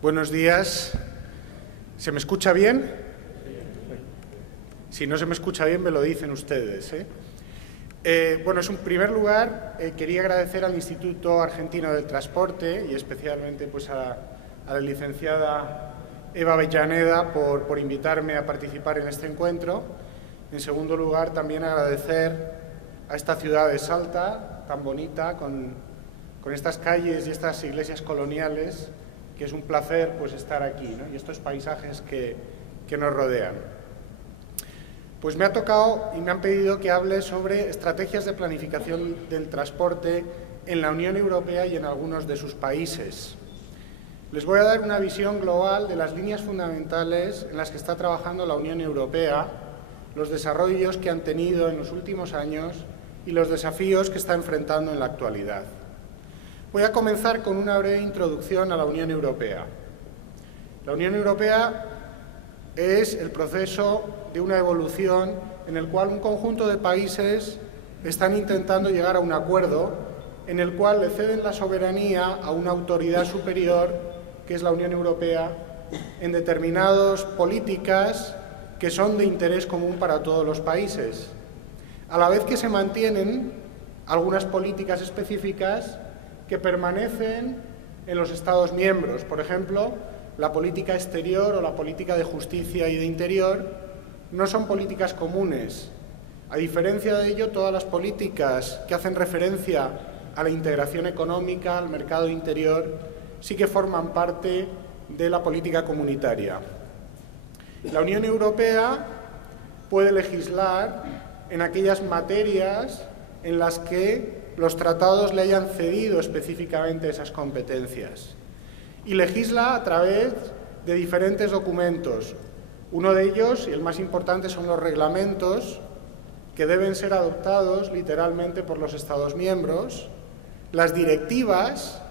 Buenos días. ¿Se me escucha bien? Si no se me escucha bien, me lo dicen ustedes, Bueno, en primer lugar, quería agradecer al Instituto Argentino del Transporte y especialmente pues, a la licenciada Eva Avellaneda por invitarme a participar en este encuentro. En segundo lugar, también agradecer a esta ciudad de Salta, tan bonita, con estas calles y estas iglesias coloniales, que es un placer pues, estar aquí, ¿no? Y estos paisajes que nos rodean. Pues me ha tocado y me han pedido que hable sobre estrategias de planificación del transporte en la Unión Europea y en algunos de sus países. Les voy a dar una visión global de las líneas fundamentales en las que está trabajando la Unión Europea, los desarrollos que han tenido en los últimos años y los desafíos que está enfrentando en la actualidad. Voy a comenzar con una breve introducción a la Unión Europea. La Unión Europea es el proceso de una evolución en el cual un conjunto de países están intentando llegar a un acuerdo en el cual le ceden la soberanía a una autoridad superior, que es la Unión Europea, en determinadas políticas que son de interés común para todos los países, a la vez que se mantienen algunas políticas específicas que permanecen en los Estados miembros. Por ejemplo, la política exterior o la política de justicia y de interior no son políticas comunes. A diferencia de ello, todas las políticas que hacen referencia a la integración económica, al mercado interior, sí que forman parte de la política comunitaria. La Unión Europea puede legislar en aquellas materias en las que los tratados le hayan cedido específicamente esas competencias. Y legisla a través de diferentes documentos. Uno de ellos, y el más importante, son los reglamentos, que deben ser adoptados literalmente por los Estados miembros, las directivas,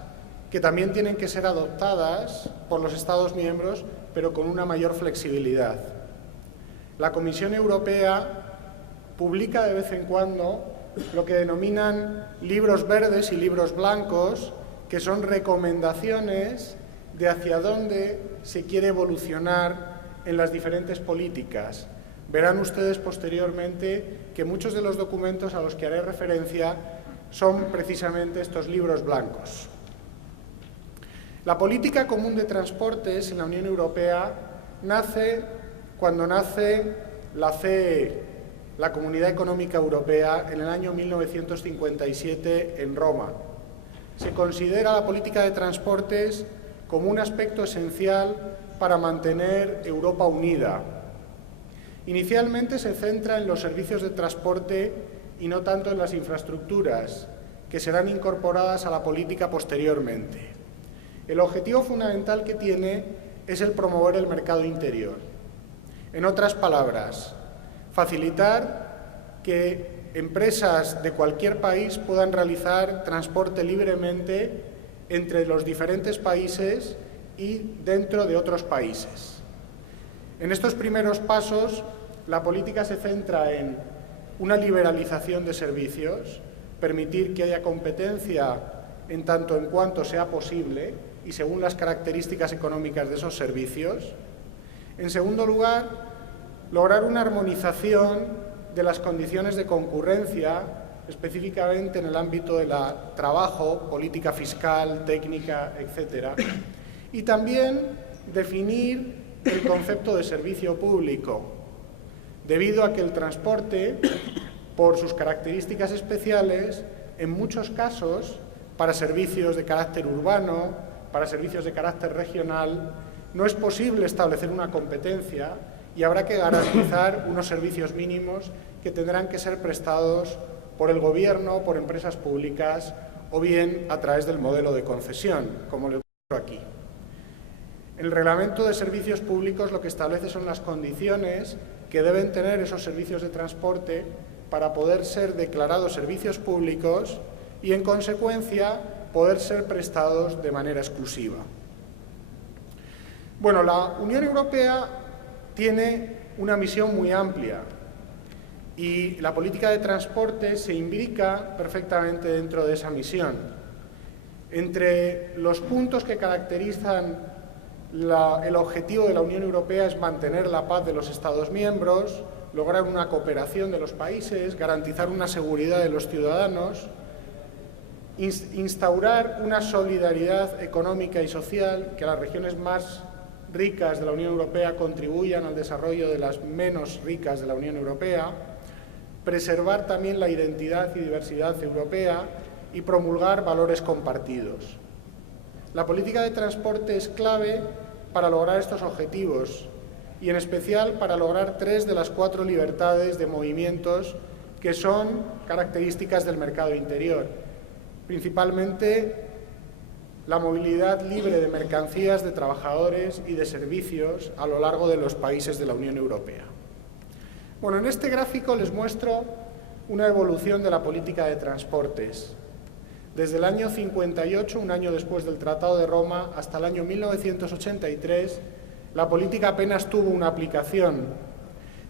que también tienen que ser adoptadas por los Estados miembros, pero con una mayor flexibilidad. La Comisión Europea publica de vez en cuando lo que denominan libros verdes y libros blancos, que son recomendaciones de hacia dónde se quiere evolucionar en las diferentes políticas. Verán ustedes posteriormente que muchos de los documentos a los que haré referencia son precisamente estos libros blancos. La política común de transportes en la Unión Europea nace cuando nace la CEE, la Comunidad Económica Europea, en el año 1957 en Roma. Se considera la política de transportes como un aspecto esencial para mantener Europa unida. Inicialmente se centra en los servicios de transporte y no tanto en las infraestructuras, que serán incorporadas a la política posteriormente. El objetivo fundamental que tiene es el promover el mercado interior. En otras palabras, facilitar que empresas de cualquier país puedan realizar transporte libremente entre los diferentes países y dentro de otros países. En estos primeros pasos, la política se centra en una liberalización de servicios, permitir que haya competencia en tanto en cuanto sea posible y según las características económicas de esos servicios. En segundo lugar, lograr una armonización de las condiciones de concurrencia, específicamente en el ámbito del trabajo, política fiscal, técnica, etc. Y también definir el concepto de servicio público, debido a que el transporte, por sus características especiales, en muchos casos, para servicios de carácter urbano, para servicios de carácter regional, no es posible establecer una competencia y habrá que garantizar unos servicios mínimos que tendrán que ser prestados por el gobierno, por empresas públicas o bien a través del modelo de concesión, como le ocurre aquí. El Reglamento de Servicios Públicos lo que establece son las condiciones que deben tener esos servicios de transporte para poder ser declarados servicios públicos y, en consecuencia, poder ser prestados de manera exclusiva. Bueno, la Unión Europea tiene una misión muy amplia y la política de transporte se imbrica perfectamente dentro de esa misión. Entre los puntos que caracterizan El objetivo de la Unión Europea es mantener la paz de los Estados miembros, lograr una cooperación de los países, garantizar una seguridad de los ciudadanos, instaurar una solidaridad económica y social, que las regiones más ricas de la Unión Europea contribuyan al desarrollo de las menos ricas de la Unión Europea, preservar también la identidad y diversidad europea y promulgar valores compartidos. La política de transporte es clave para lograr estos objetivos y en especial para lograr 3 de las 4 libertades de movimientos que son características del mercado interior, principalmente la movilidad libre de mercancías, de trabajadores y de servicios a lo largo de los países de la Unión Europea. Bueno, en este gráfico les muestro una evolución de la política de transportes. Desde el año 58, un año después del Tratado de Roma, hasta el año 1983, la política apenas tuvo una aplicación,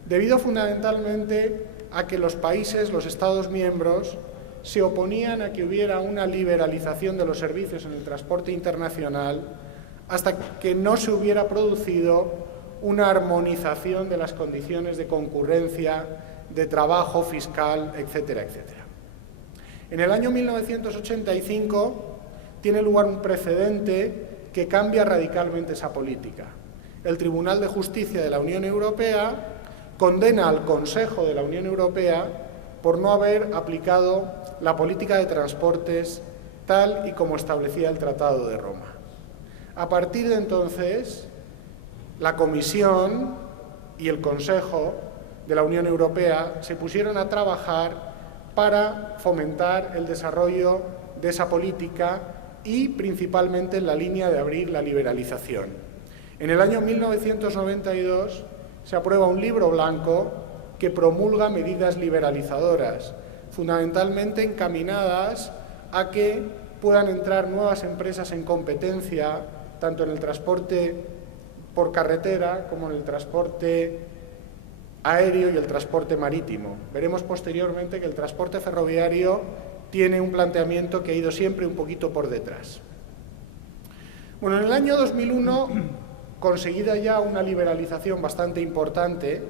debido fundamentalmente a que los países, los Estados miembros, se oponían a que hubiera una liberalización de los servicios en el transporte internacional hasta que no se hubiera producido una armonización de las condiciones de concurrencia, de trabajo fiscal, etcétera, etcétera. En el año 1985 tiene lugar un precedente que cambia radicalmente esa política. El Tribunal de Justicia de la Unión Europea condena al Consejo de la Unión Europea por no haber aplicado la política de transportes tal y como establecía el Tratado de Roma. A partir de entonces, la Comisión y el Consejo de la Unión Europea se pusieron a trabajar para fomentar el desarrollo de esa política y principalmente en la línea de abrir la liberalización. En el año 1992 se aprueba un libro blanco que promulga medidas liberalizadoras, fundamentalmente encaminadas a que puedan entrar nuevas empresas en competencia, tanto en el transporte por carretera como en el transporte aéreo y el transporte marítimo. Veremos posteriormente que el transporte ferroviario tiene un planteamiento que ha ido siempre un poquito por detrás. Bueno, en el año 2001, conseguida ya una liberalización bastante importante,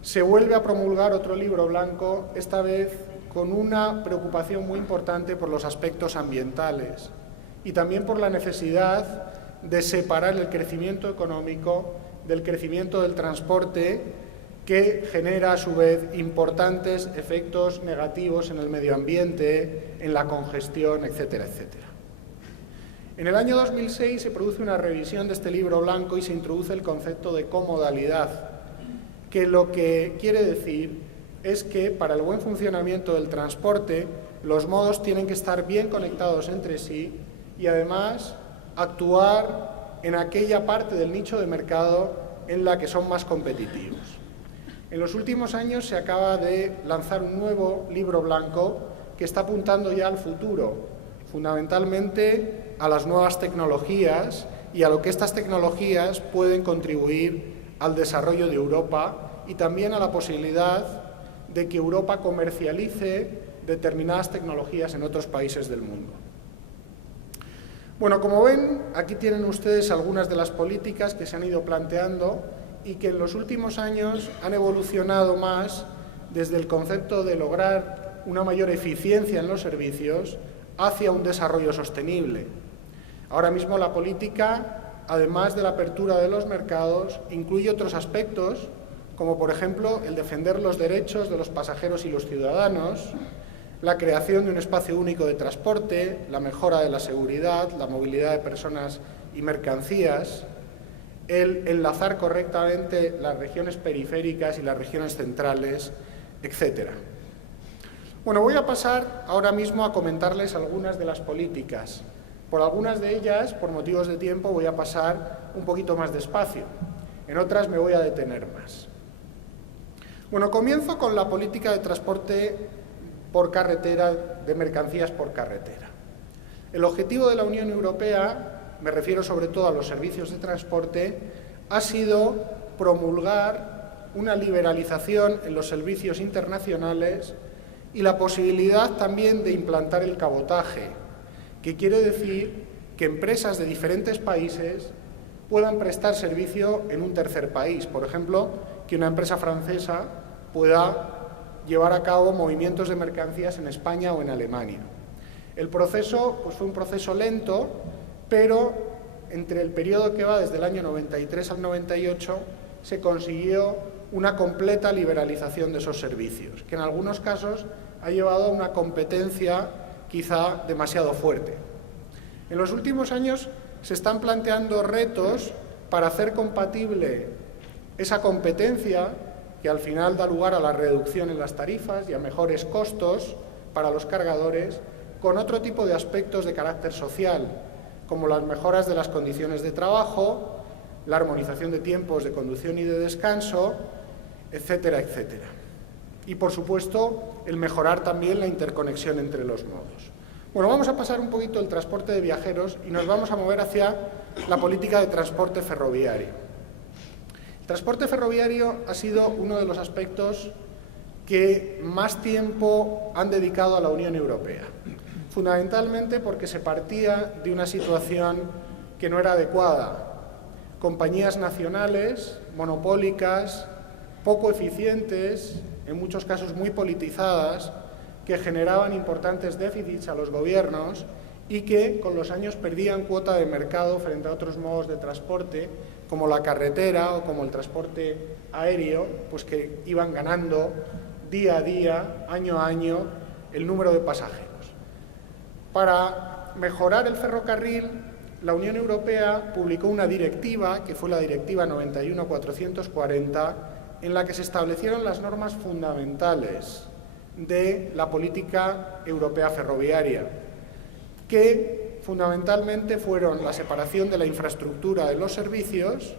se vuelve a promulgar otro libro blanco, esta vez con una preocupación muy importante por los aspectos ambientales y también por la necesidad de separar el crecimiento económico del crecimiento del transporte, que genera a su vez importantes efectos negativos en el medio ambiente, en la congestión, etcétera, etcétera. En el año 2006 se produce una revisión de este libro blanco y se introduce el concepto de comodalidad, que lo que quiere decir es que para el buen funcionamiento del transporte los modos tienen que estar bien conectados entre sí y además actuar en aquella parte del nicho de mercado en la que son más competitivos. En los últimos años se acaba de lanzar un nuevo libro blanco que está apuntando ya al futuro, fundamentalmente a las nuevas tecnologías y a lo que estas tecnologías pueden contribuir al desarrollo de Europa y también a la posibilidad de que Europa comercialice determinadas tecnologías en otros países del mundo. Bueno, como ven, aquí tienen ustedes algunas de las políticas que se han ido planteando y que en los últimos años han evolucionado más desde el concepto de lograr una mayor eficiencia en los servicios hacia un desarrollo sostenible. Ahora mismo la política, además de la apertura de los mercados, incluye otros aspectos, como por ejemplo el defender los derechos de los pasajeros y los ciudadanos, la creación de un espacio único de transporte, la mejora de la seguridad, la movilidad de personas y mercancías, el enlazar correctamente las regiones periféricas y las regiones centrales, etc. Bueno, voy a pasar ahora mismo a comentarles algunas de las políticas. Por algunas de ellas, por motivos de tiempo, voy a pasar un poquito más despacio. En otras me voy a detener más. Bueno, comienzo con la política de transporte por carretera, de mercancías por carretera. El objetivo de la Unión Europea, me refiero sobre todo a los servicios de transporte, ha sido promulgar una liberalización en los servicios internacionales y la posibilidad también de implantar el cabotaje, que quiere decir que empresas de diferentes países puedan prestar servicio en un tercer país. Por ejemplo, que una empresa francesa pueda llevar a cabo movimientos de mercancías en España o en Alemania. El proceso pues, fue un proceso lento, pero entre el periodo que va desde el año 93 al 98 se consiguió una completa liberalización de esos servicios, que en algunos casos ha llevado a una competencia quizá demasiado fuerte. En los últimos años se están planteando retos para hacer compatible esa competencia, que al final da lugar a la reducción en las tarifas y a mejores costos para los cargadores, con otro tipo de aspectos de carácter social, como las mejoras de las condiciones de trabajo, la armonización de tiempos de conducción y de descanso, etcétera, etcétera. Y, por supuesto, el mejorar también la interconexión entre los nodos. Bueno, vamos a pasar un poquito el transporte de viajeros y nos vamos a mover hacia la política de transporte ferroviario. El transporte ferroviario ha sido uno de los aspectos que más tiempo han dedicado a la Unión Europea, fundamentalmente porque se partía de una situación que no era adecuada. Compañías nacionales, monopólicas, poco eficientes, en muchos casos muy politizadas, que generaban importantes déficits a los gobiernos y que con los años perdían cuota de mercado frente a otros modos de transporte, como la carretera o como el transporte aéreo, pues que iban ganando día a día, año a año, el número de pasajeros. Para mejorar el ferrocarril, la Unión Europea publicó una directiva, que fue la Directiva 91/440, en la que se establecieron las normas fundamentales de la política europea ferroviaria, que fundamentalmente fueron la separación de la infraestructura de los servicios,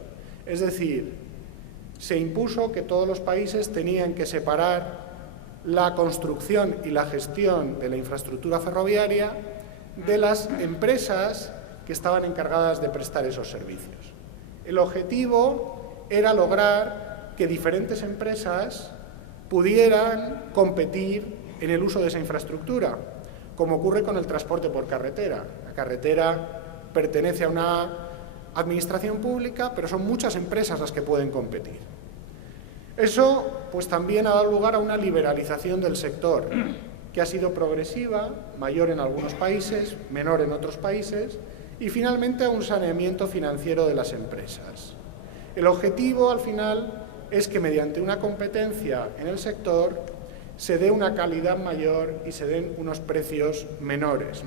es decir, se impuso que todos los países tenían que separar la construcción y la gestión de la infraestructura ferroviaria de las empresas que estaban encargadas de prestar esos servicios. El objetivo era lograr que diferentes empresas pudieran competir en el uso de esa infraestructura, como ocurre con el transporte por carretera. La carretera pertenece a una administración pública, pero son muchas empresas las que pueden competir. Eso pues también ha dado lugar a una liberalización del sector, que ha sido progresiva, mayor en algunos países, menor en otros países, y finalmente a un saneamiento financiero de las empresas. El objetivo, al final, es que mediante una competencia en el sector se dé una calidad mayor y se den unos precios menores.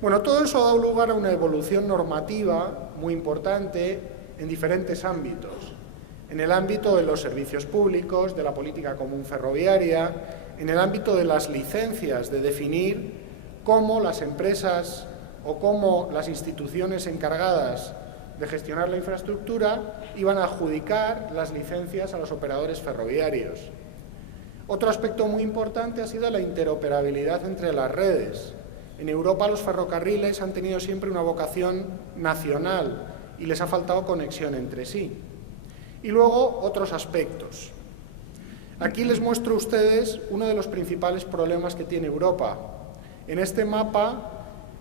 Bueno, todo eso ha dado lugar a una evolución normativa muy importante en diferentes ámbitos. En el ámbito de los servicios públicos, de la política común ferroviaria, en el ámbito de las licencias, de definir cómo las empresas o cómo las instituciones encargadas de gestionar la infraestructura iban a adjudicar las licencias a los operadores ferroviarios. Otro aspecto muy importante ha sido la interoperabilidad entre las redes. En Europa los ferrocarriles han tenido siempre una vocación nacional y les ha faltado conexión entre sí. Y luego otros aspectos. Aquí les muestro a ustedes uno de los principales problemas que tiene Europa. En este mapa,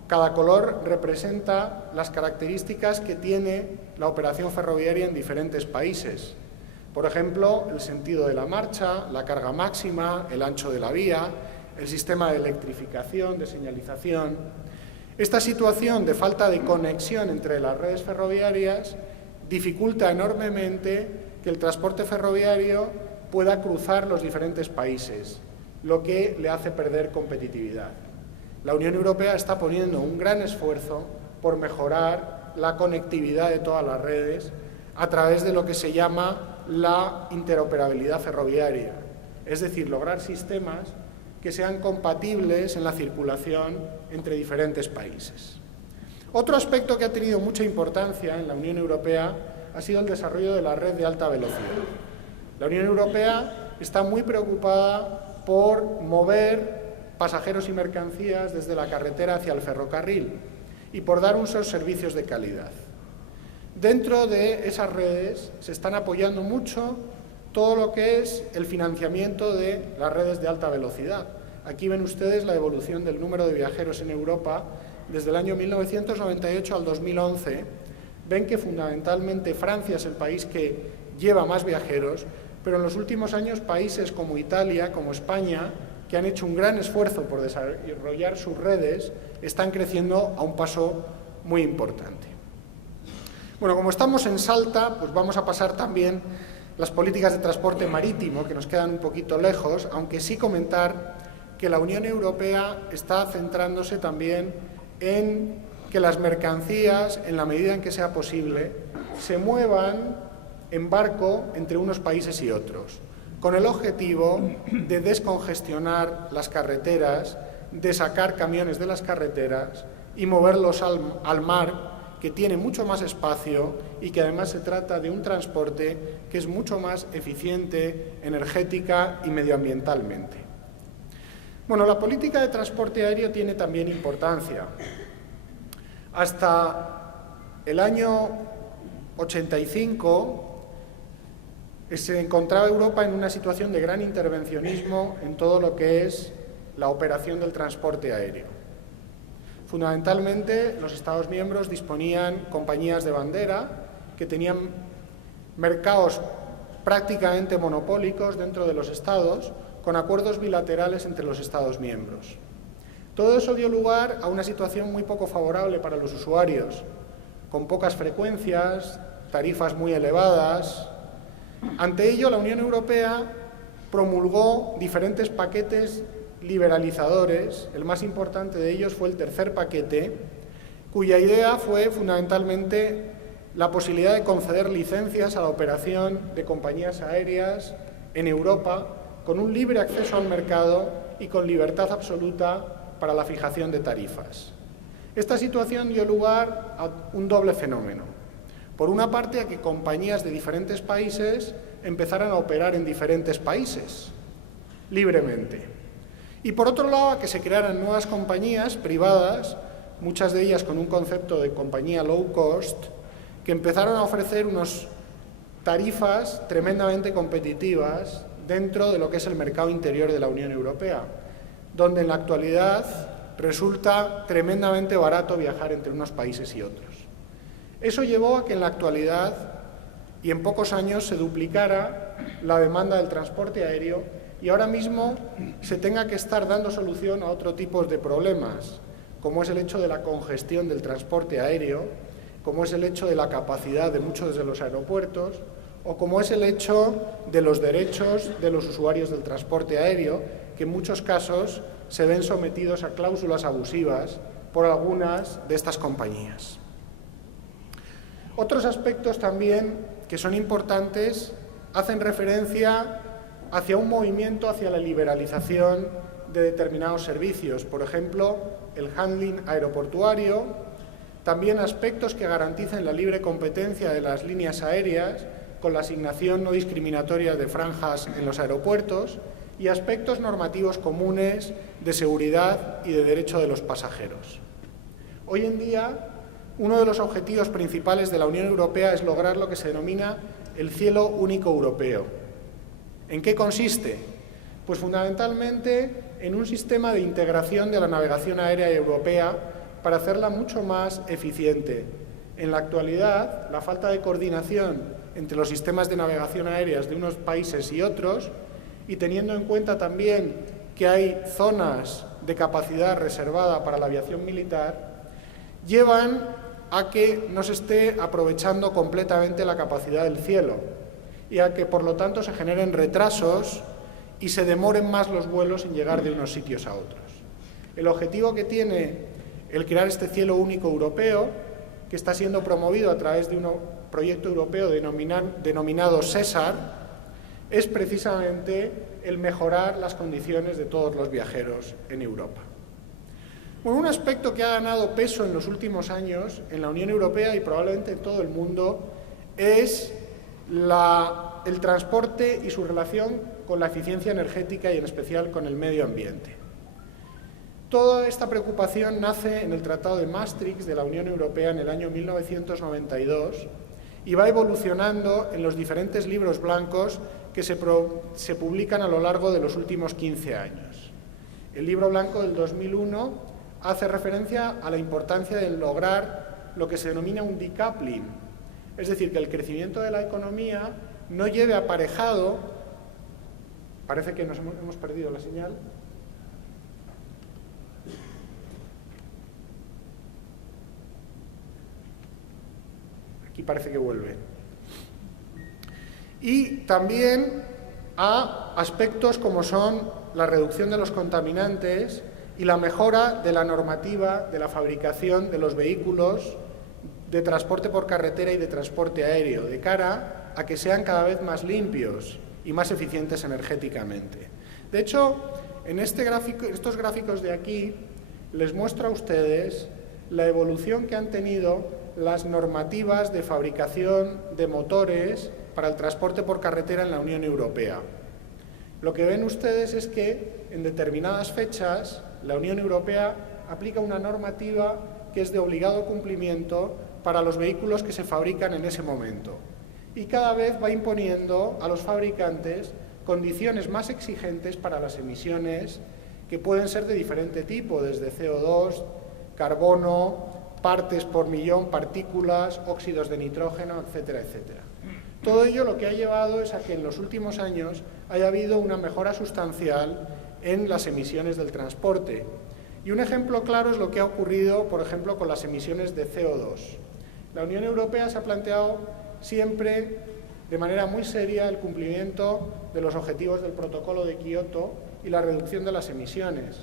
cada color representa las características que tiene la operación ferroviaria en diferentes países. Por ejemplo, el sentido de la marcha, la carga máxima, el ancho de la vía, el sistema de electrificación, de señalización. Esta situación de falta de conexión entre las redes ferroviarias dificulta enormemente que el transporte ferroviario pueda cruzar los diferentes países, lo que le hace perder competitividad. La Unión Europea está poniendo un gran esfuerzo por mejorar la conectividad de todas las redes a través de lo que se llama la interoperabilidad ferroviaria, es decir, lograr sistemas que sean compatibles en la circulación entre diferentes países. Otro aspecto que ha tenido mucha importancia en la Unión Europea ha sido el desarrollo de la red de alta velocidad. La Unión Europea está muy preocupada por mover pasajeros y mercancías desde la carretera hacia el ferrocarril y por dar unos servicios de calidad. Dentro de esas redes se están apoyando mucho todo lo que es el financiamiento de las redes de alta velocidad. Aquí ven ustedes la evolución del número de viajeros en Europa desde el año 1998 al 2011, ven que fundamentalmente Francia es el país que lleva más viajeros, pero en los últimos años países como Italia, como España, que han hecho un gran esfuerzo por desarrollar sus redes, están creciendo a un paso muy importante. Bueno, como estamos en Salta, pues vamos a pasar también las políticas de transporte marítimo, que nos quedan un poquito lejos, aunque sí comentar que la Unión Europea está centrándose también en que las mercancías, en la medida en que sea posible, se muevan en barco entre unos países y otros, con el objetivo de descongestionar las carreteras, de sacar camiones de las carreteras y moverlos al mar, que tiene mucho más espacio y que además se trata de un transporte que es mucho más eficiente, energética y medioambientalmente. Bueno, la política de transporte aéreo tiene también importancia. Hasta el año 85 se encontraba Europa en una situación de gran intervencionismo en todo lo que es la operación del transporte aéreo. Fundamentalmente, los Estados miembros disponían compañías de bandera que tenían mercados prácticamente monopólicos dentro de los Estados, con acuerdos bilaterales entre los Estados miembros. Todo eso dio lugar a una situación muy poco favorable para los usuarios, con pocas frecuencias, tarifas muy elevadas. Ante ello, la Unión Europea promulgó diferentes paquetes liberalizadores. El más importante de ellos fue el tercer paquete, cuya idea fue fundamentalmente la posibilidad de conceder licencias a la operación de compañías aéreas en Europa con un libre acceso al mercado y con libertad absoluta para la fijación de tarifas. Esta situación dio lugar a un doble fenómeno. Por una parte, a que compañías de diferentes países empezaran a operar en diferentes países, libremente. Y por otro lado, a que se crearan nuevas compañías privadas, muchas de ellas con un concepto de compañía low cost, que empezaron a ofrecer unas tarifas tremendamente competitivas dentro de lo que es el mercado interior de la Unión Europea, donde en la actualidad resulta tremendamente barato viajar entre unos países y otros. Eso llevó a que en la actualidad y en pocos años se duplicara la demanda del transporte aéreo y ahora mismo se tenga que estar dando solución a otro tipo de problemas, como es el hecho de la congestión del transporte aéreo, como es el hecho de la capacidad de muchos de los aeropuertos o como es el hecho de los derechos de los usuarios del transporte aéreo, que en muchos casos se ven sometidos a cláusulas abusivas por algunas de estas compañías. Otros aspectos también que son importantes hacen referencia hacia un movimiento hacia la liberalización de determinados servicios, por ejemplo, el handling aeroportuario, también aspectos que garanticen la libre competencia de las líneas aéreas con la asignación no discriminatoria de franjas en los aeropuertos y aspectos normativos comunes de seguridad y de derecho de los pasajeros. Hoy en día, uno de los objetivos principales de la Unión Europea es lograr lo que se denomina el cielo único europeo. ¿En qué consiste? Pues fundamentalmente en un sistema de integración de la navegación aérea europea para hacerla mucho más eficiente. En la actualidad, la falta de coordinación entre los sistemas de navegación aéreas de unos países y otros, y teniendo en cuenta también que hay zonas de capacidad reservada para la aviación militar, llevan a que no se esté aprovechando completamente la capacidad del cielo y a que, por lo tanto, se generen retrasos y se demoren más los vuelos en llegar de unos sitios a otros. El objetivo que tiene el crear este cielo único europeo, que está siendo promovido a través de un proyecto europeo denominado SESAR, es precisamente el mejorar las condiciones de todos los viajeros en Europa. Bueno, un aspecto que ha ganado peso en los últimos años en la Unión Europea y probablemente en todo el mundo es el transporte y su relación con la eficiencia energética y en especial con el medio ambiente. Toda esta preocupación nace en el Tratado de Maastricht de la Unión Europea en el año 1992 y va evolucionando en los diferentes libros blancos que se publican a lo largo de los últimos 15 años. El libro blanco del 2001 hace referencia a la importancia de lograr lo que se denomina un decoupling, es decir, que el crecimiento de la economía no lleve aparejado, parece que nos hemos perdido la señal, aquí parece que vuelve, y también a aspectos como son la reducción de los contaminantes y la mejora de la normativa de la fabricación de los vehículos de transporte por carretera y de transporte aéreo, de cara a que sean cada vez más limpios y más eficientes energéticamente. De hecho, en estos gráficos de aquí les muestro a ustedes la evolución que han tenido las normativas de fabricación de motores para el transporte por carretera en la Unión Europea. Lo que ven ustedes es que en determinadas fechas la Unión Europea aplica una normativa que es de obligado cumplimiento para los vehículos que se fabrican en ese momento. Y cada vez va imponiendo a los fabricantes condiciones más exigentes para las emisiones, que pueden ser de diferente tipo, desde CO2, carbono, partes por millón, partículas, óxidos de nitrógeno, etcétera, etcétera. Todo ello lo que ha llevado es a que en los últimos años haya habido una mejora sustancial en las emisiones del transporte. Y un ejemplo claro es lo que ha ocurrido, por ejemplo, con las emisiones de CO2. La Unión Europea se ha planteado siempre de manera muy seria el cumplimiento de los objetivos del Protocolo de Kioto y la reducción de las emisiones.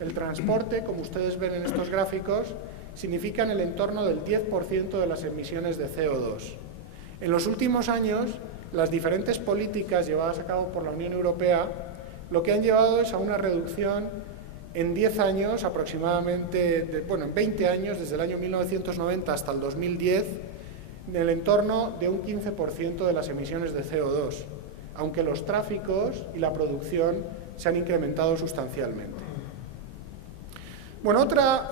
El transporte, como ustedes ven en estos gráficos, significa en el entorno del 10% de las emisiones de CO2. En los últimos años, las diferentes políticas llevadas a cabo por la Unión Europea lo que han llevado es a una reducción en 10 años aproximadamente, en 20 años, desde el año 1990 hasta el 2010, en el entorno de un 15% de las emisiones de CO2, aunque los tráficos y la producción se han incrementado sustancialmente. Bueno,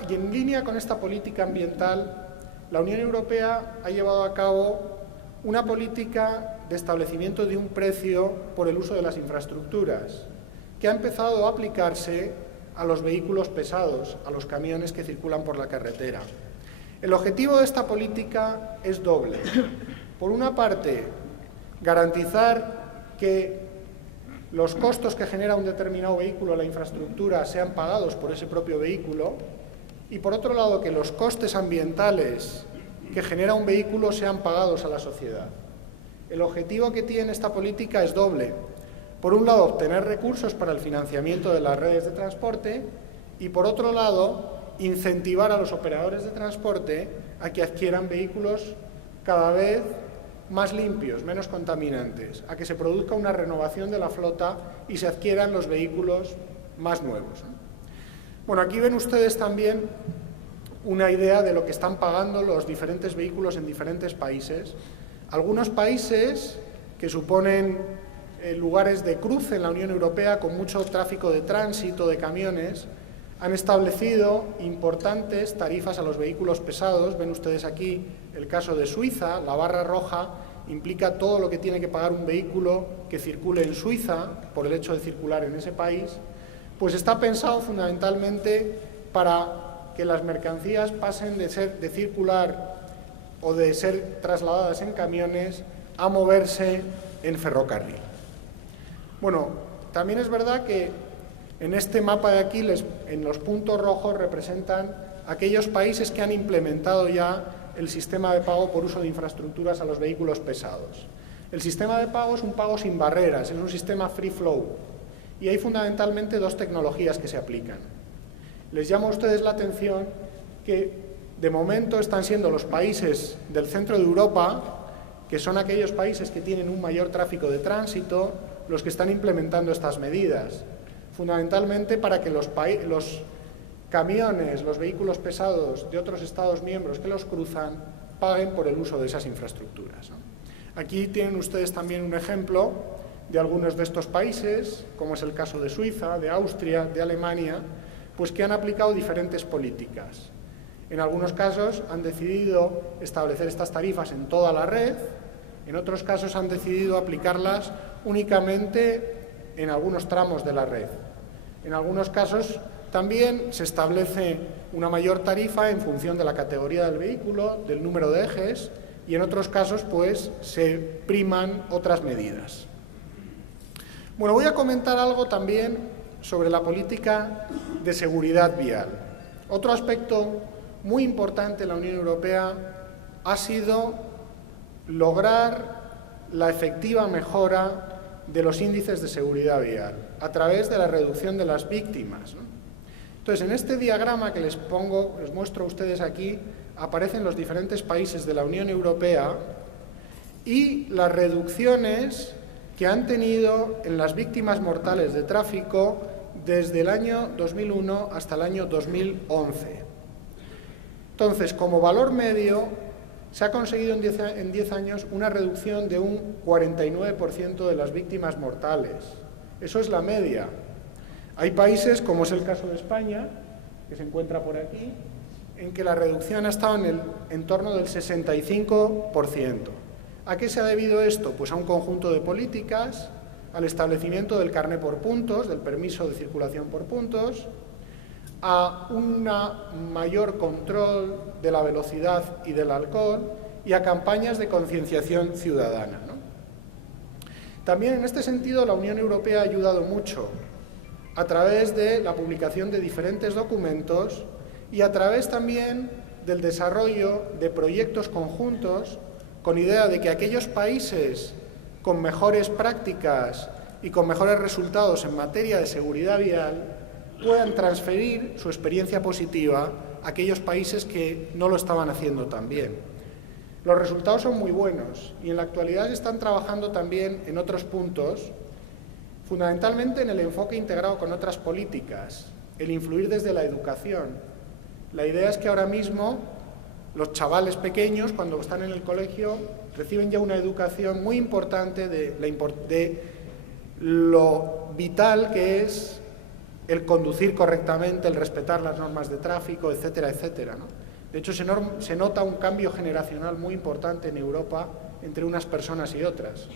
y en línea con esta política ambiental, la Unión Europea ha llevado a cabo una política de establecimiento de un precio por el uso de las infraestructuras, que ha empezado a aplicarse a los vehículos pesados, a los camiones que circulan por la carretera. El objetivo de esta política es doble. Por una parte, garantizar que los costos que genera un determinado vehículo, la infraestructura, sean pagados por ese propio vehículo, y por otro lado, que los costes ambientales que genera un vehículo sean pagados a la sociedad. El objetivo que tiene esta política es doble. Por un lado, obtener recursos para el financiamiento de las redes de transporte y, por otro lado, incentivar a los operadores de transporte a que adquieran vehículos cada vez más limpios, menos contaminantes, a que se produzca una renovación de la flota y se adquieran los vehículos más nuevos. Bueno, aquí ven ustedes también una idea de lo que están pagando los diferentes vehículos en diferentes países. Algunos países que suponen lugares de cruce en la Unión Europea con mucho tráfico de tránsito de camiones han establecido importantes tarifas a los vehículos pesados. Ven ustedes aquí el caso de Suiza. La barra roja implica todo lo que tiene que pagar un vehículo que circule en Suiza por el hecho de circular en ese país. Pues está pensado fundamentalmente para que las mercancías pasen de circular o de ser trasladadas en camiones a moverse en ferrocarril. Bueno, también es verdad que en este mapa de aquí, en los puntos rojos representan aquellos países que han implementado ya el sistema de pago por uso de infraestructuras a los vehículos pesados. El sistema de pago es un pago sin barreras, es un sistema free flow, y hay fundamentalmente dos tecnologías que se aplican. Les llamo a ustedes la atención que de momento están siendo los países del centro de Europa, que son aquellos países que tienen un mayor tráfico de tránsito, los que están implementando estas medidas, fundamentalmente para que los camiones, los vehículos pesados de otros Estados miembros que los cruzan, paguen por el uso de esas infraestructuras. Aquí tienen ustedes también un ejemplo de algunos de estos países, como es el caso de Suiza, de Austria, de Alemania, pues que han aplicado diferentes políticas. En algunos casos han decidido establecer estas tarifas en toda la red, en otros casos han decidido aplicarlas únicamente en algunos tramos de la red. En algunos casos También se establece una mayor tarifa en función de la categoría del vehículo, del número de ejes, y en otros casos pues se priman otras medidas. Bueno, voy a comentar algo también sobre la política de seguridad vial. Otro aspecto muy importante en la Unión Europea ha sido lograr la efectiva mejora de los índices de seguridad vial a través de la reducción de las víctimas, ¿no? Entonces, en este diagrama que les muestro a ustedes aquí, aparecen los diferentes países de la Unión Europea y las reducciones que han tenido en las víctimas mortales de tráfico desde el año 2001 hasta el año 2011. Entonces, como valor medio, se ha conseguido en 10 años una reducción de un 49% de las víctimas mortales. Eso es la media. Hay países, como es el caso de España, que se encuentra por aquí, en que la reducción ha estado en el entorno del 65%. ¿A qué se ha debido esto? Pues a un conjunto de políticas, al establecimiento del carné por puntos, del permiso de circulación por puntos, a un mayor control de la velocidad y del alcohol y a campañas de concienciación ciudadana, ¿no? También en este sentido la Unión Europea ha ayudado mucho a través de la publicación de diferentes documentos y a través también del desarrollo de proyectos conjuntos con idea de que aquellos países con mejores prácticas y con mejores resultados en materia de seguridad vial puedan transferir su experiencia positiva a aquellos países que no lo estaban haciendo tan bien. Los resultados son muy buenos y en la actualidad se están trabajando también en otros puntos, fundamentalmente en el enfoque integrado con otras políticas, el influir desde la educación. La idea es que ahora mismo los chavales pequeños, cuando están en el colegio, reciben ya una educación muy importante de lo vital que es el conducir correctamente, el respetar las normas de tráfico, etcétera, etcétera, ¿no? De hecho, se nota un cambio generacional muy importante en Europa entre unas personas y otras.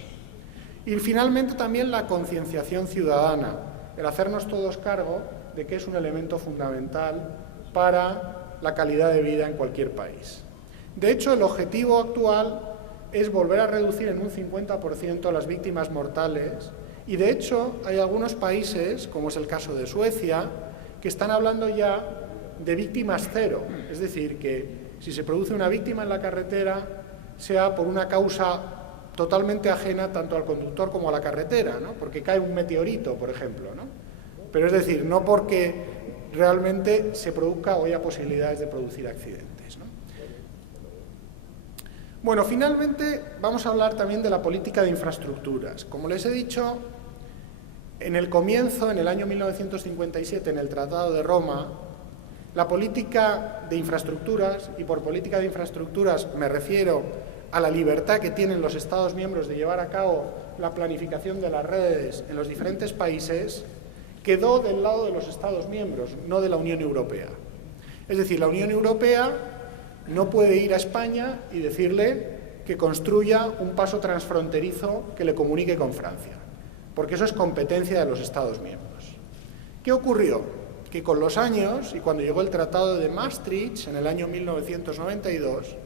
Y finalmente también la concienciación ciudadana, el hacernos todos cargo de que es un elemento fundamental para la calidad de vida en cualquier país. De hecho, el objetivo actual es volver a reducir en un 50% las víctimas mortales y de hecho hay algunos países, como es el caso de Suecia, que están hablando ya de víctimas cero, es decir, que si se produce una víctima en la carretera sea por una causa totalmente ajena tanto al conductor como a la carretera, ¿no? Porque cae un meteorito, por ejemplo, ¿no? Pero es decir, no porque realmente se produzca o haya posibilidades de producir accidentes, ¿no? Bueno, finalmente vamos a hablar también de la política de infraestructuras. Como les he dicho, en el comienzo, en el año 1957, en el Tratado de Roma, la política de infraestructuras, y por política de infraestructuras me refiero a la libertad que tienen los Estados miembros de llevar a cabo la planificación de las redes en los diferentes países, quedó del lado de los Estados miembros, no de la Unión Europea. Es decir, la Unión Europea no puede ir a España y decirle que construya un paso transfronterizo que le comunique con Francia, porque eso es competencia de los Estados miembros. ¿Qué ocurrió? Que con los años, y cuando llegó el Tratado de Maastricht en el año 1992,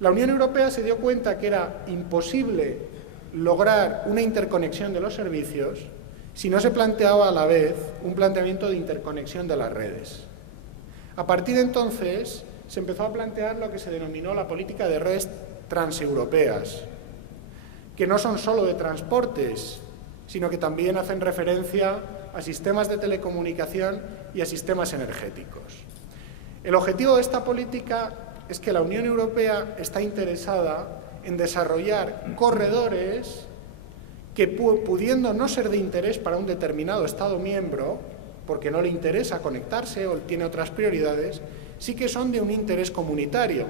la Unión Europea se dio cuenta que era imposible lograr una interconexión de los servicios si no se planteaba a la vez un planteamiento de interconexión de las redes. A partir de entonces se empezó a plantear lo que se denominó la política de redes transeuropeas, que no son solo de transportes, sino que también hacen referencia a sistemas de telecomunicación y a sistemas energéticos. El objetivo de esta política es que la Unión Europea está interesada en desarrollar corredores que, pudiendo no ser de interés para un determinado Estado miembro, porque no le interesa conectarse o tiene otras prioridades, sí que son de un interés comunitario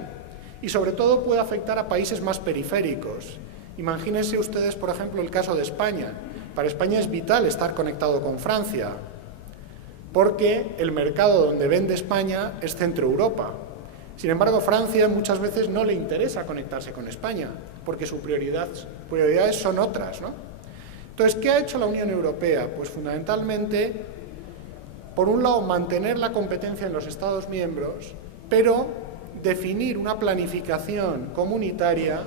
y sobre todo puede afectar a países más periféricos. Imagínense ustedes, por ejemplo, el caso de España. Para España es vital estar conectado con Francia, porque el mercado donde vende España es Centro Europa. Sin embargo, Francia muchas veces no le interesa conectarse con España, porque sus prioridades son otras, ¿no? Entonces, ¿qué ha hecho la Unión Europea? Pues fundamentalmente por un lado, mantener la competencia en los Estados miembros, pero definir una planificación comunitaria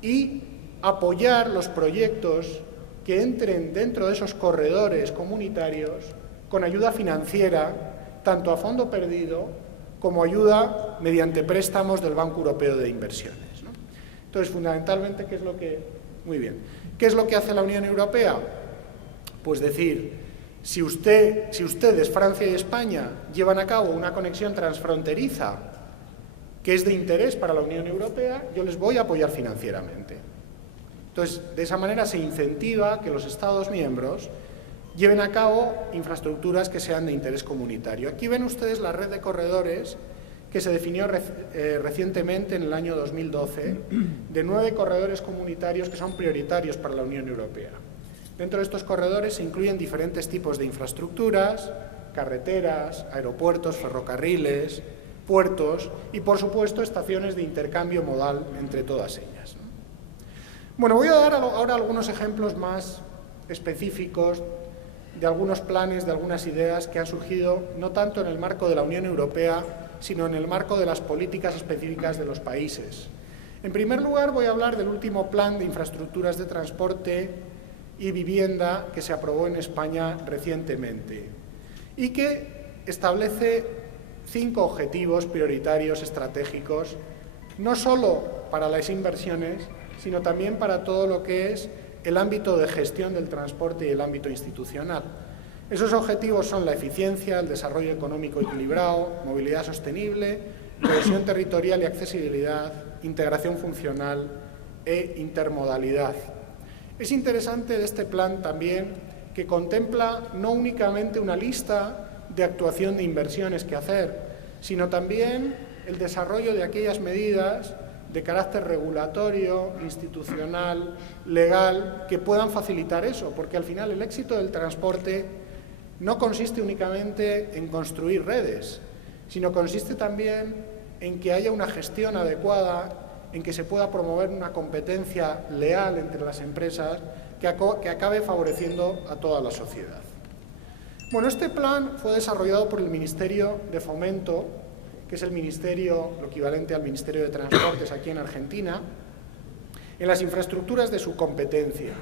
y apoyar los proyectos que entren dentro de esos corredores comunitarios con ayuda financiera, tanto a fondo perdido como ayuda mediante préstamos del Banco Europeo de Inversiones, ¿no? Entonces, fundamentalmente, ¿qué es lo que... Muy bien. ¿Qué es lo que hace la Unión Europea? Pues decir, si ustedes, Francia y España, llevan a cabo una conexión transfronteriza que es de interés para la Unión Europea, yo les voy a apoyar financieramente. Entonces, de esa manera se incentiva que los Estados miembros lleven a cabo infraestructuras que sean de interés comunitario. Aquí ven ustedes la red de corredores que se definió recientemente en el año 2012, de 9 corredores comunitarios que son prioritarios para la Unión Europea. Dentro de estos corredores se incluyen diferentes tipos de infraestructuras, carreteras, aeropuertos, ferrocarriles, puertos y, por supuesto, estaciones de intercambio modal entre todas ellas, ¿no? Bueno, voy a dar ahora algunos ejemplos más específicos de algunos planes, de algunas ideas que han surgido no tanto en el marco de la Unión Europea, sino en el marco de las políticas específicas de los países. En primer lugar, voy a hablar del último plan de infraestructuras de transporte y vivienda que se aprobó en España recientemente y que establece 5 objetivos prioritarios estratégicos, no solo para las inversiones, sino también para todo lo que es el ámbito de gestión del transporte y el ámbito institucional. Esos objetivos son la eficiencia, el desarrollo económico equilibrado, movilidad sostenible, cohesión territorial y accesibilidad, integración funcional e intermodalidad. Es interesante de este plan también que contempla no únicamente una lista de actuación de inversiones que hacer, sino también el desarrollo de aquellas medidas de carácter regulatorio, institucional, legal, que puedan facilitar eso, porque al final el éxito del transporte no consiste únicamente en construir redes, sino consiste también en que haya una gestión adecuada, en que se pueda promover una competencia leal entre las empresas que acabe favoreciendo a toda la sociedad. Bueno, este plan fue desarrollado por el Ministerio de Fomento, que es el ministerio, lo equivalente al Ministerio de Transportes aquí en Argentina, en las infraestructuras de su competencia,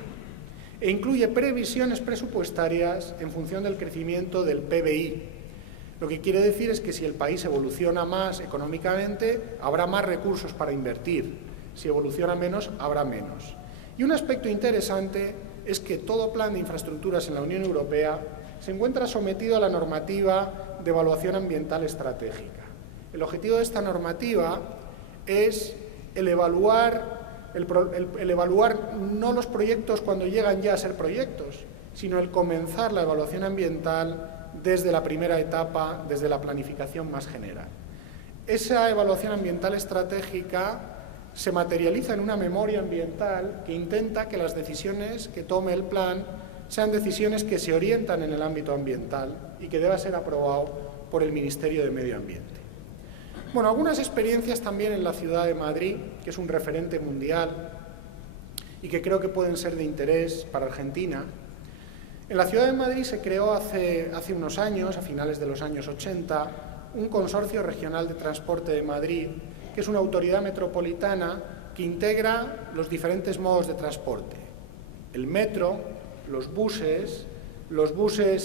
e incluye previsiones presupuestarias en función del crecimiento del PBI. Lo que quiere decir es que si el país evoluciona más económicamente, habrá más recursos para invertir. Si evoluciona menos, habrá menos. Y un aspecto interesante es que todo plan de infraestructuras en la Unión Europea se encuentra sometido a la normativa de evaluación ambiental estratégica. El objetivo de esta normativa es el evaluar no los proyectos cuando llegan ya a ser proyectos, sino el comenzar la evaluación ambiental desde la primera etapa, desde la planificación más general. Esa evaluación ambiental estratégica se materializa en una memoria ambiental que intenta que las decisiones que tome el plan sean decisiones que se orientan en el ámbito ambiental y que deba ser aprobado por el Ministerio de Medio Ambiente. Bueno, algunas experiencias también en la ciudad de Madrid, que es un referente mundial y que creo que pueden ser de interés para Argentina. En la ciudad de Madrid se creó hace unos años, a finales de los años 80, un consorcio regional de transporte de Madrid, que es una autoridad metropolitana que integra los diferentes modos de transporte. El metro, los buses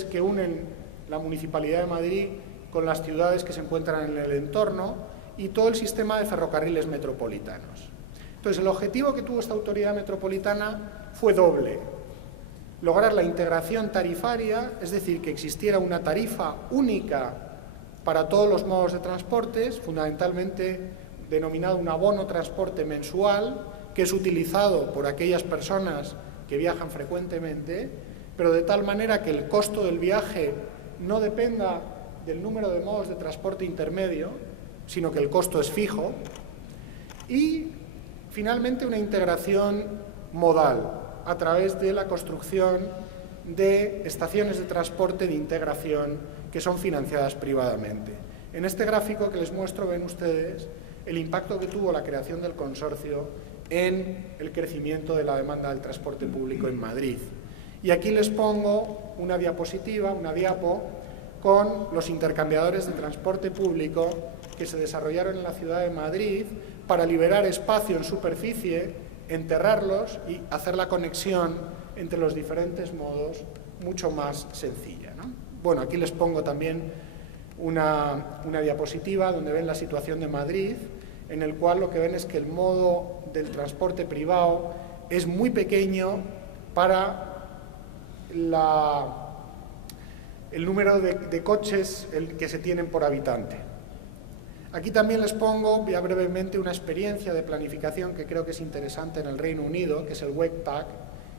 que unen la Municipalidad de Madrid con las ciudades que se encuentran en el entorno y todo el sistema de ferrocarriles metropolitanos. Entonces, el objetivo que tuvo esta autoridad metropolitana fue doble: lograr la integración tarifaria, es decir, que existiera una tarifa única para todos los modos de transportes, fundamentalmente denominado un abono transporte mensual, que es utilizado por aquellas personas que viajan frecuentemente, pero de tal manera que el costo del viaje no dependa del número de modos de transporte intermedio, sino que el costo es fijo, y finalmente una integración modal a través de la construcción de estaciones de transporte de integración que son financiadas privadamente. En este gráfico que les muestro ven ustedes el impacto que tuvo la creación del consorcio en el crecimiento de la demanda del transporte público en Madrid. Y aquí les pongo una diapositiva, una diapo, con los intercambiadores de transporte público que se desarrollaron en la ciudad de Madrid para liberar espacio en superficie, enterrarlos y hacer la conexión entre los diferentes modos mucho más sencilla, ¿no? Bueno, aquí les pongo también una diapositiva donde ven la situación de Madrid, en el cual lo que ven es que el modo del transporte privado es muy pequeño para el número de coches que se tienen por habitante. Aquí también les pongo ya brevemente una experiencia de planificación que creo que es interesante en el Reino Unido, que es el Webpack,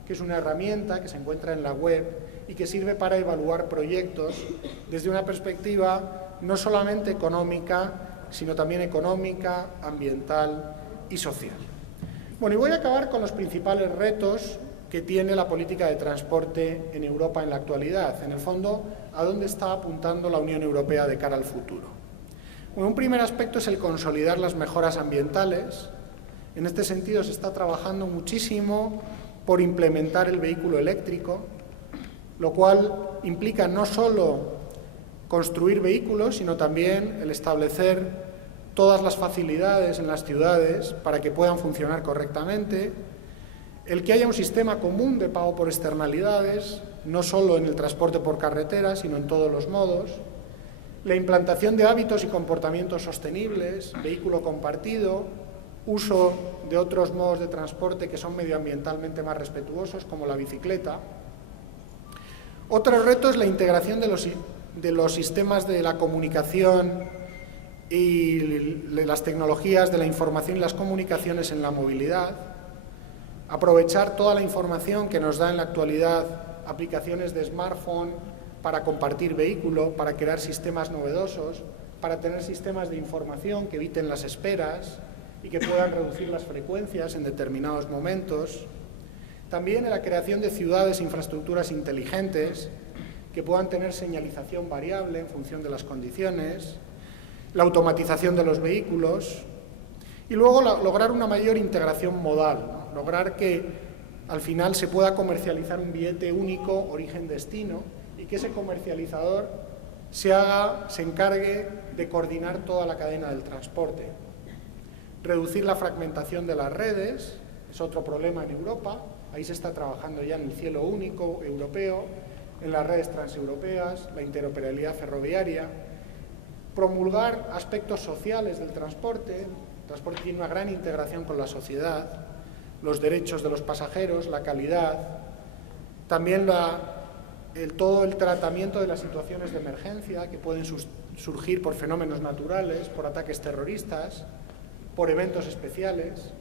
que es una herramienta que se encuentra en la web y que sirve para evaluar proyectos desde una perspectiva no solamente económica, sino también económica, ambiental y social. Bueno, y voy a acabar con los principales retos que tiene la política de transporte en Europa en la actualidad. En el fondo, ¿a dónde está apuntando la Unión Europea de cara al futuro? Bueno, un primer aspecto es el consolidar las mejoras ambientales. En este sentido, se está trabajando muchísimo por implementar el vehículo eléctrico, lo cual implica no solo construir vehículos, sino también el establecer todas las facilidades en las ciudades para que puedan funcionar correctamente, el que haya un sistema común de pago por externalidades, no solo en el transporte por carretera, sino en todos los modos, la implantación de hábitos y comportamientos sostenibles, vehículo compartido, uso de otros modos de transporte que son medioambientalmente más respetuosos, como la bicicleta. Otro reto es la integración de los sistemas de la comunicación y de las tecnologías de la información y las comunicaciones en la movilidad, aprovechar toda la información que nos da en la actualidad aplicaciones de smartphone para compartir vehículo, para crear sistemas novedosos, para tener sistemas de información que eviten las esperas y que puedan reducir las frecuencias en determinados momentos. También en la creación de ciudades e infraestructuras inteligentes que puedan tener señalización variable en función de las condiciones, la automatización de los vehículos y luego lograr una mayor integración modal, ¿no? Lograr que al final se pueda comercializar un billete único origen-destino y que ese comercializador se encargue de coordinar toda la cadena del transporte. Reducir la fragmentación de las redes es otro problema en Europa. Ahí se está trabajando ya en el cielo único europeo, en las redes transeuropeas, la interoperabilidad ferroviaria. Promulgar aspectos sociales del transporte. El transporte tiene una gran integración con la sociedad, los derechos de los pasajeros, la calidad, también todo el tratamiento de las situaciones de emergencia que pueden surgir por fenómenos naturales, por ataques terroristas, por eventos especiales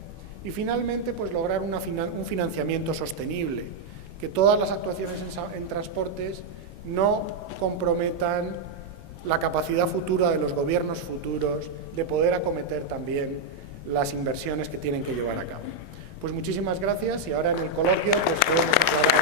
y finalmente pues lograr un financiamiento sostenible, que todas las actuaciones en transportes no comprometan la capacidad futura de los gobiernos futuros de poder acometer también las inversiones que tienen que llevar a cabo. Pues muchísimas gracias y ahora en el coloquio pues podemos hablar.